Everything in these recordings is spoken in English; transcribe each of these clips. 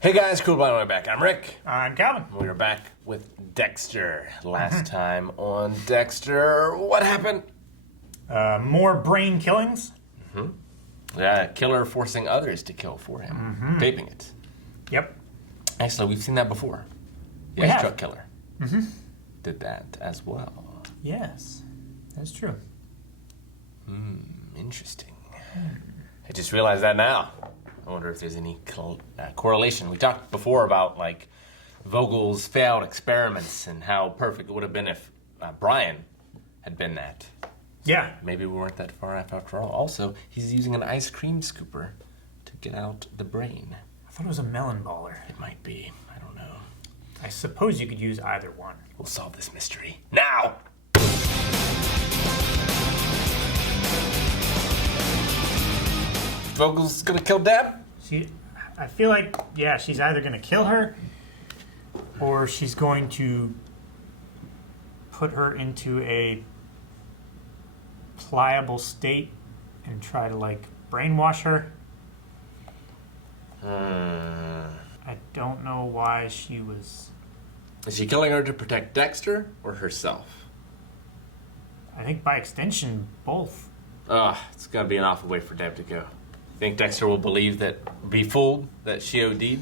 Hey guys, cool by the way back. I'm Rick. I'm Calvin. We are back with Dexter. Last time on Dexter, what happened? More brain killings. Yeah, killer forcing others to kill for him. Taping it. Yep. Actually, we've seen that before. The We ice have. truck killer did that as well. Yes, that's true. Interesting. I just realized that now. I wonder if there's any correlation. We talked before about like Vogel's failed experiments and how perfect it would have been if Brian had been that. Yeah. Maybe we weren't that far off after all. Also, he's using an ice cream scooper to get out the brain. I thought it was a melon baller. It might be. I don't know. I suppose you could use either one. We'll solve this mystery now. Vogel's gonna kill Deb? I feel like, yeah, she's either going to kill her or she's going to put her into a pliable state and try to, like, brainwash her. I don't know why she was... Is she killing her to protect Dexter or herself? I think by extension, both. It's gonna be an awful way for Deb to go. Think Dexter will be fooled that she OD'd?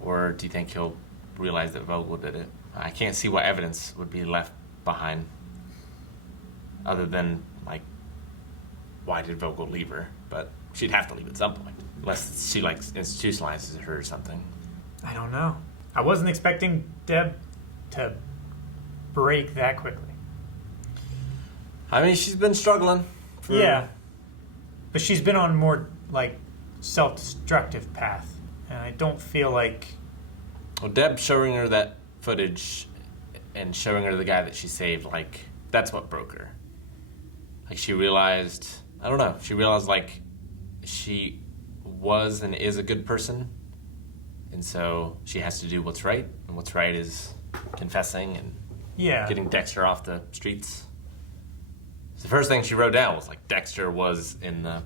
Or do you think he'll realize that Vogel did it? I can't see what evidence would be left behind other than, like, why did Vogel leave her? But she'd have to leave at some point. Unless she, like, institutionalizes her or something. I don't know. I wasn't expecting Deb to break that quickly. I mean, she's been struggling. Yeah. But she's been on more, like, self-destructive path. And I don't feel like... Well, Deb showing her that footage and showing her the guy that she saved, like, that's what broke her. Like, she realized, I don't know, like, she was and is a good person. And so she has to do what's right. And what's right is confessing and getting Dexter off the streets. The first thing she wrote down was, like, Dexter was in the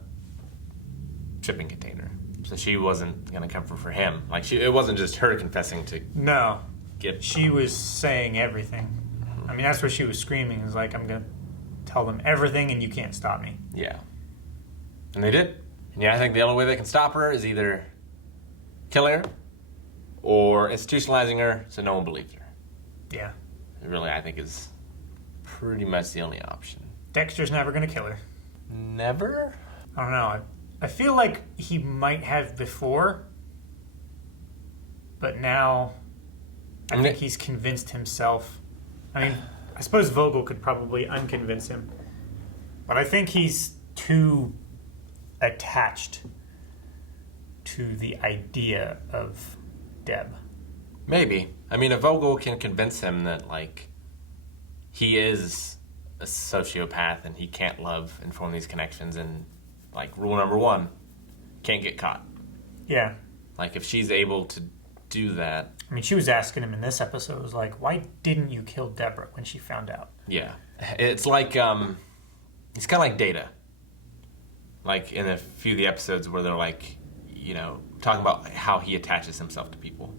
shipping container. So she wasn't going to cover for him. Like, it wasn't just her confessing to No. get... She was saying everything. I mean, that's what she was screaming. Is like, I'm going to tell them everything and you can't stop me. Yeah. And they did. And yeah, I think the only way they can stop her is either killing her or institutionalizing her so no one believes her. Yeah. It really, I think, is pretty much the only option. Dexter's never going to kill her. Never? I don't know. I feel like he might have before, but now I think he's convinced himself. I mean, I suppose Vogel could probably unconvince him, but I think he's too attached to the idea of Deb. Maybe. I mean, if Vogel can convince him that, like, he is a sociopath and he can't love and form these connections, and, like, rule number one, can't get caught. Yeah. Like, if she's able to do that... I mean, she was asking him in this episode, was like, why didn't you kill Deborah when she found out? Yeah. It's like, it's kind of like Data. Like, in a few of the episodes where they're, like, you know, talking about how he attaches himself to people.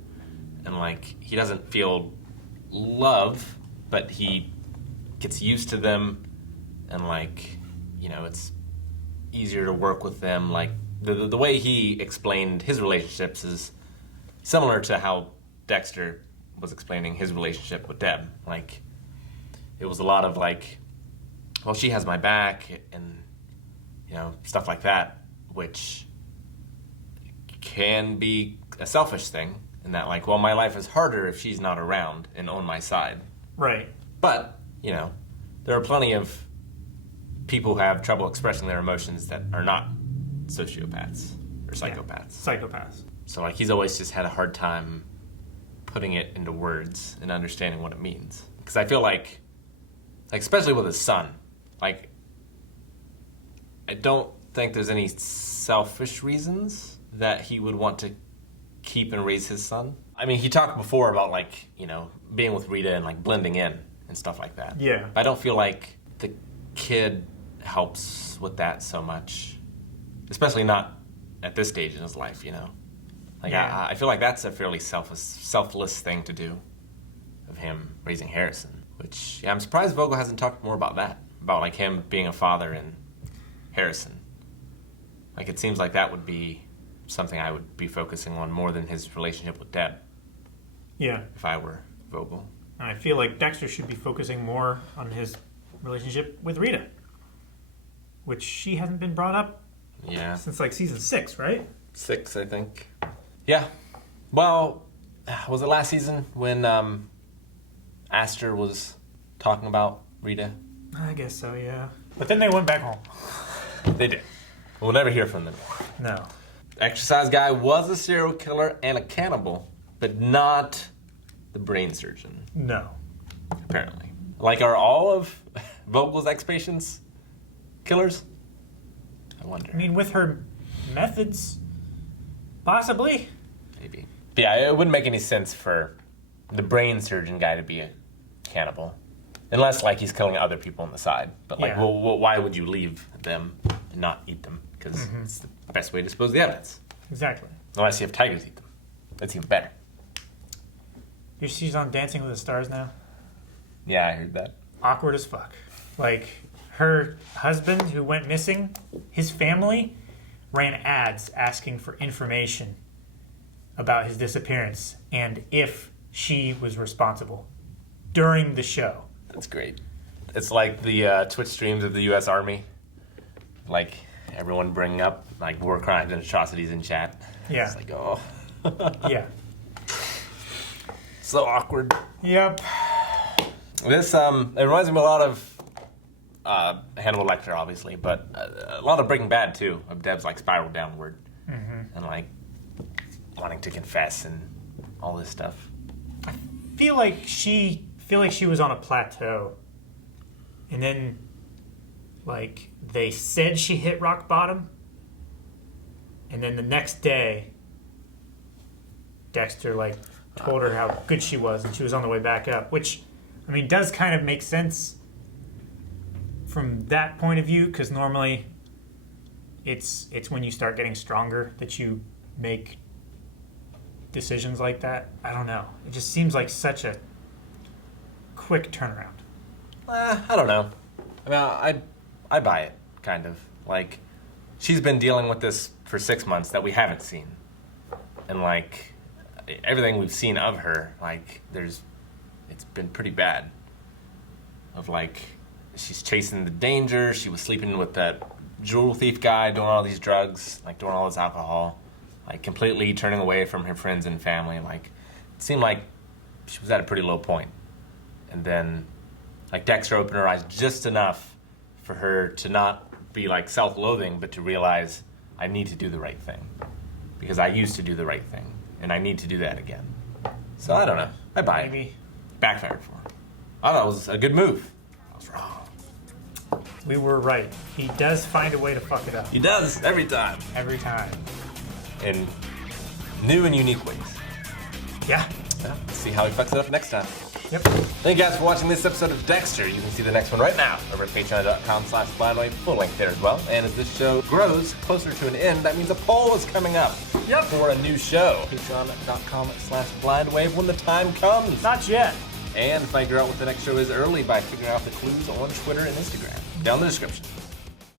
And, like, he doesn't feel love, but he gets used to them, and, like, you know, it's easier to work with them. Like, the way he explained his relationships is similar to how Dexter was explaining his relationship with Deb. Like, it was a lot of, like, well, she has my back, and, you know, stuff like that, which can be a selfish thing, in that, like, well, my life is harder if she's not around and on my side. Right. But, you know, there are plenty of people who have trouble expressing their emotions that are not sociopaths or psychopaths. Yeah. Psychopaths. So, like, he's always just had a hard time putting it into words and understanding what it means. Because I feel like, especially with his son, like, I don't think there's any selfish reasons that he would want to keep and raise his son. I mean, he talked before about, like, you know, being with Rita and, like, blending in and stuff like that. Yeah. I don't feel like the kid helps with that so much, especially not at this stage in his life, you know. Like, Yeah. I feel like that's a fairly selfless thing to do, of him raising Harrison. Which, yeah, I'm surprised Vogel hasn't talked more about that. About, like, him being a father and Harrison. Like, it seems like that would be something I would be focusing on more than his relationship with Deb, Yeah. if I were Vogel. And I feel like Dexter should be focusing more on his relationship with Rita, which she hasn't been brought up Yeah. since like season 6, right? 6, I think. Yeah. Well, was it last season when Aster was talking about Rita? I guess so, yeah. But then they went back home. They did. We'll never hear from them. No. Exercise guy was a serial killer and a cannibal, but not the brain surgeon, No. apparently. Like, are all of Vogel's ex-patients killers? I wonder. I mean, with her methods, possibly. Maybe. But yeah, it wouldn't make any sense for the brain surgeon guy to be a cannibal. Unless, like, he's killing other people on the side. But, like, Yeah. well, why would you leave them and not eat them? Because it's the best way to dispose of the evidence. Exactly. Unless you have tigers eat them. That's even better. She's on Dancing with the Stars now. Yeah, I heard that. Awkward as fuck. Like, her husband who went missing, his family ran ads asking for information about his disappearance and if she was responsible during the show. That's great. It's like the Twitch streams of the U.S. Army. Like, everyone bringing up, like, war crimes and atrocities in chat. Yeah. It's like, oh. Yeah. So awkward. Yep. This, it reminds me a lot of Hannibal Lecter, obviously, but a lot of Breaking Bad, too, of Deb's, like, spiral downward. Mm-hmm. And, like, wanting to confess and all this stuff. feel like she was on a plateau. And then like they said she hit rock bottom. And then the next day Dexter like told her how good she was and she was on the way back up, which I mean does kind of make sense from that point of view, because normally it's when you start getting stronger that you make decisions like that. I don't know. It just seems like such a quick turnaround. I don't know. I mean, I buy it, kind of. Like, she's been dealing with this for 6 months that we haven't seen. And, like, everything we've seen of her, like, it's been pretty bad. Of, like, she's chasing the danger, she was sleeping with that jewel thief guy, doing all these drugs, like, doing all this alcohol, like, completely turning away from her friends and family. Like, it seemed like she was at a pretty low point. And then, like, Dexter opened her eyes just enough for her to not be, like, self-loathing, but to realize, I need to do the right thing. Because I used to do the right thing, and I need to do that again. So, I don't know. I buy it. Maybe. Backfired for her. I thought it was a good move. I was wrong. We were right. He does find a way to fuck it up. He does, every time. Every time. In new and unique ways. Yeah. Yeah, let's see how he fucks it up next time. Yep. Thank you guys for watching this episode of Dexter. You can see the next one right now over at patreon.com/blindwave, full link there as well. And as this show grows closer to an end, that means a poll is coming up. Yep. For a new show. Patreon.com/blindwave when the time comes. Not yet. And find out what the next show is early by figuring out the clues on Twitter and Instagram. Down in the description.